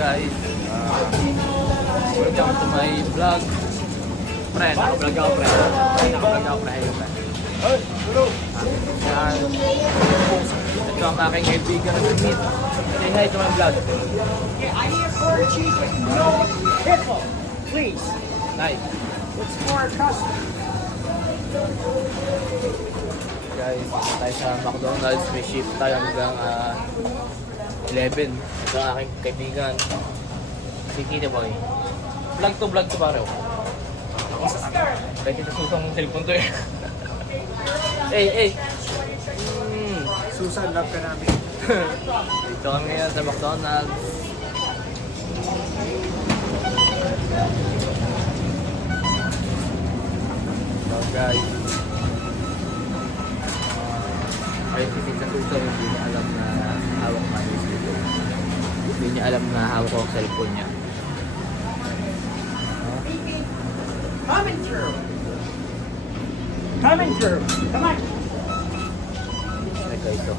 guys? Welcome to my vlog. Pre, naka-vlog ako pre. Naka-vlog ako pre. Yan. Ito ang aking kaibigan na meet. Say hi to my vlog. Yeah, I need a quarter cheese with no pickle, please. Nice. It's for our customers. Guys, dito tayo sa McDonald's. May shift tayo hanggang 11. Ito ang aking kaibigan. Si Kitty Boy. Vlog to pare. Kahit ito susang cellphone to eh. Hey. Susan, love ka namin. Dito kami ngayon sa McDonald's. So guys, ayun si Tita Susan, hindi niya alam na hawak na yung cellphone. Hindi niya alam na hawak ko ang cellphone niya. Coming through. Coming through. Come on. Ay guys, oh.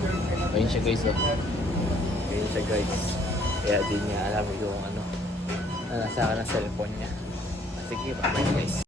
Ayun siya guys, oh. Ayun siya guys. Kaya di niya alam yung ano, na nasa akin ang cellphone niya. Sige, bye guys.